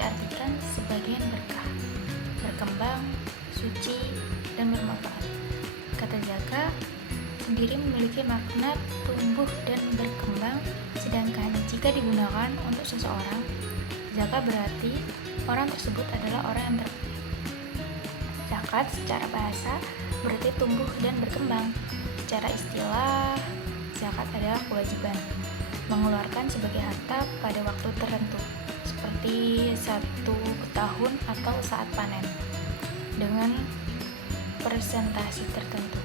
diartikan sebagai berkah, berkembang, suci, dan bermanfaat. Kata zakat sendiri memiliki makna tumbuh dan berkembang, sedangkan jika digunakan untuk seseorang, zakat berarti orang tersebut adalah orang yang terpilih. Zakat secara bahasa berarti tumbuh dan berkembang. Secara istilah, zakat adalah kewajiban mengeluarkan sebagai harta pada waktu tertentu, seperti 1 tahun atau saat panen, dengan persentase tertentu,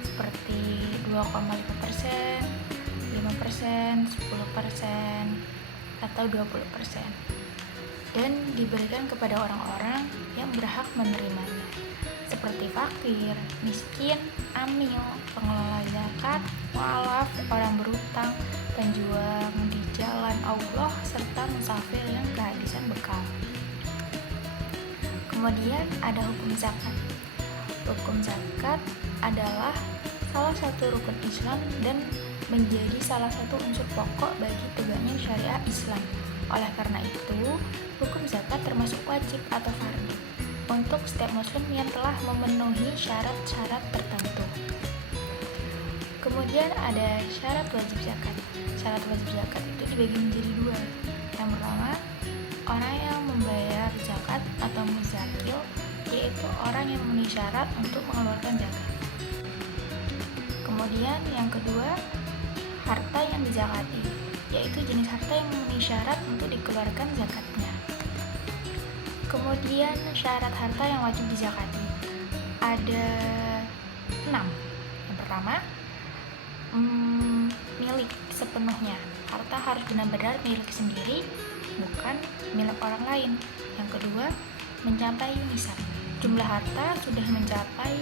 seperti 2,5%, 5%, 10%, atau 20%, dan diberikan kepada orang-orang yang berhak menerimanya, seperti fakir, miskin, amil, pengelola zakat, mualaf, orang berutang, penjual di jalan Allah, serta musafir yang kehabisan bekal. Kemudian ada hukum zakat. Hukum zakat adalah salah satu rukun Islam dan menjadi salah satu unsur pokok bagi tegaknya syariat Islam. Oleh karena itu, hukum zakat termasuk wajib atau fardu untuk setiap muslim yang telah memenuhi syarat-syarat tertentu. Kemudian ada syarat wajib zakat. Syarat wajib zakat itu dibagi menjadi 2. Yang pertama, orang yang membayar zakat atau muzakil, yaitu orang yang memenuhi syarat untuk mengeluarkan zakat. Kemudian yang kedua, harta yang dizakati, yaitu jenis harta yang memenuhi syarat untuk dikeluarkan zakatnya. Kemudian syarat harta yang wajib dizakati ada 6. Yang pertama, milik sepenuhnya. Harta harus benar-benar milik sendiri, bukan milik orang lain. Yang kedua, mencapai nisab. Jumlah harta sudah mencapai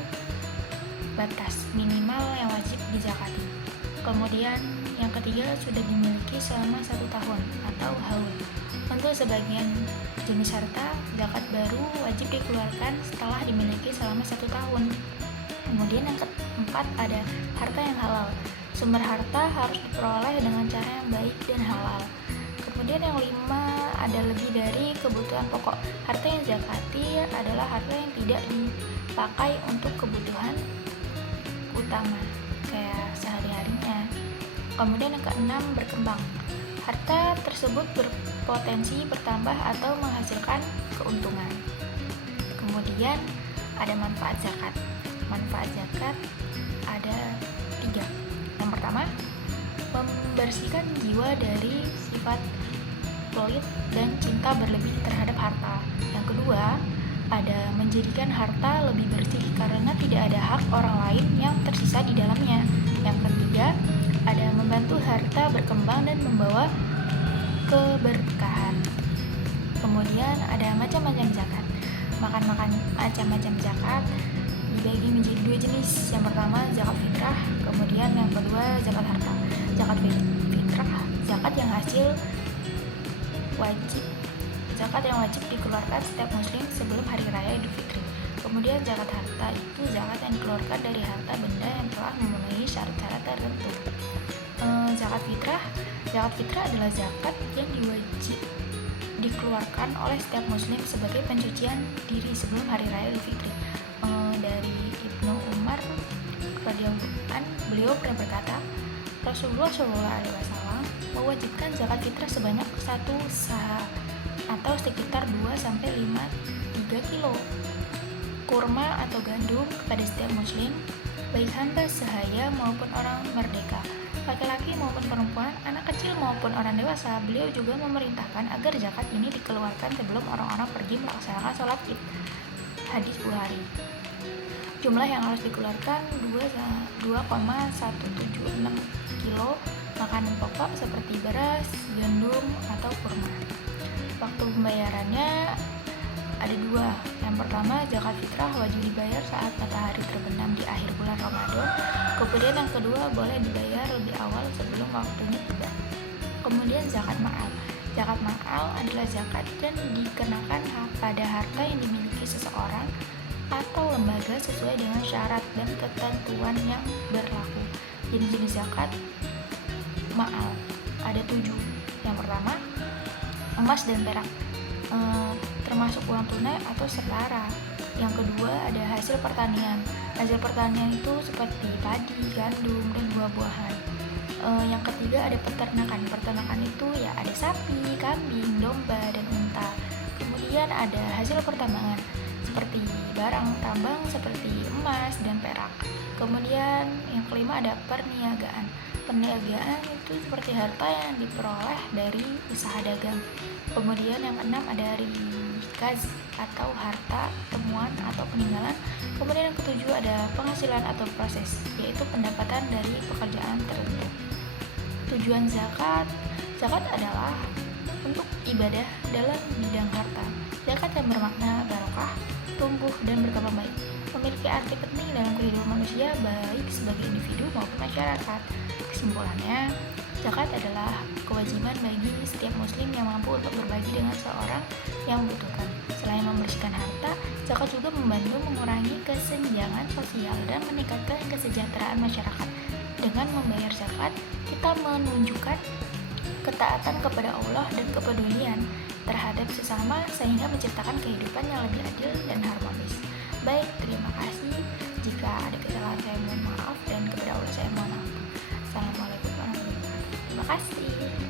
batas minimal yang wajib dizakati. Kemudian yang ketiga, sudah dimiliki selama 1 tahun atau haul. Untuk sebagian jenis harta, zakat baru wajib dikeluarkan setelah dimiliki selama 1 tahun. Kemudian yang keempat ada harta yang halal. Sumber harta harus diperoleh dengan cara yang baik dan halal. Kemudian yang 5 ada lebih dari kebutuhan pokok. Harta yang zakati adalah harta yang tidak dipakai untuk kebutuhan utama kayak sehari-harinya. Kemudian yang keenam, berkembang. Harta tersebut berpotensi bertambah atau menghasilkan keuntungan. Kemudian ada manfaat zakat. Manfaat zakat ada 3. Yang pertama, membersihkan jiwa dari sifat pelit dan cinta berlebih terhadap harta. Yang kedua, ada menjadikan harta lebih bersih karena tidak ada hak orang lain yang tersisa di dalamnya. Yang ketiga, ada membantu harta berkembang dan membawa keberkahan. Kemudian ada macam-macam zakat. Macam-macam zakat dibagi menjadi 2 jenis. Yang pertama, zakat fitrah, kemudian yang kedua, zakat harta. Zakat fitrah, zakat yang wajib dikeluarkan setiap muslim sebelum hari raya Idul Fitri. Kemudian zakat harta itu zakat yang dikeluarkan dari harta benda yang telah memenuhi syarat-syarat tertentu. Zakat fitrah adalah zakat yang wajib dikeluarkan oleh setiap muslim sebagai pencucian diri sebelum hari raya Idul Fitri. Dari Ibnu Umar radhiyallahu anhu, beliau pernah berkata, Rasulullah SAW mewajibkan zakat fitrah sebanyak 1 sa atau sekitar 2-3 kilo kurma atau gandum kepada setiap muslim, baik hamba sahaya maupun orang merdeka, laki-laki maupun perempuan, anak kecil maupun orang dewasa. Beliau juga memerintahkan agar zakat ini dikeluarkan sebelum orang-orang pergi melaksanakan sholat Id. Hadis Bukhari. Jumlah yang harus dikeluarkan 2,176 kilo makanan pokok seperti beras, gandum, atau kurma. Waktu pembayarannya ada 2. Yang pertama, zakat fitrah wajib dibayar saat matahari terbenam di akhir bulan Ramadan. Kemudian yang kedua, boleh dibayar lebih awal sebelum waktunya tiba. Kemudian zakat ma'al. Zakat ma'al adalah zakat yang dikenakan pada harta yang dimiliki seseorang atau lembaga sesuai dengan syarat dan ketentuan yang berlaku. Jenis-jenis zakat ma'al ada 7. Yang pertama, emas dan perak. termasuk uang tunai atau setara. Yang kedua ada hasil pertanian. Hasil pertanian itu seperti padi, gandum, dan buah-buahan. Yang ketiga ada peternakan. Peternakan itu ya ada sapi, kambing, domba, dan unta. Kemudian ada hasil pertambangan seperti barang tambang seperti emas dan perak. Kemudian yang kelima ada perniagaan. Perniagaan itu seperti harta yang diperoleh dari usaha dagang. Kemudian yang keenam ada rikaz atau harta temuan atau peninggalan. Kemudian yang ketujuh ada penghasilan atau proses, yaitu pendapatan dari pekerjaan tertentu. Tujuan zakat. Zakat adalah untuk ibadah dalam bidang harta. Zakat yang bermakna barokah, tumbuh dan berkembang baik, memiliki arti penting dalam kehidupan manusia baik sebagai individu maupun masyarakat. Kesimpulannya, zakat adalah kewajiban bagi setiap muslim yang mampu untuk berbagi dengan seorang yang membutuhkan. Selain membersihkan harta, zakat juga membantu mengurangi kesenjangan sosial dan meningkatkan kesejahteraan masyarakat. Dengan membayar zakat, kita menunjukkan ketaatan kepada Allah dan kepedulian terhadap sesama sehingga menciptakan kehidupan yang lebih adil dan harmonis. Baik, terima kasih. Jika ada kesalahan saya mohon maaf dan kepada Allah saya mohon ampun. Assalamualaikum warahmatullahi wabarakatuh. Terima kasih.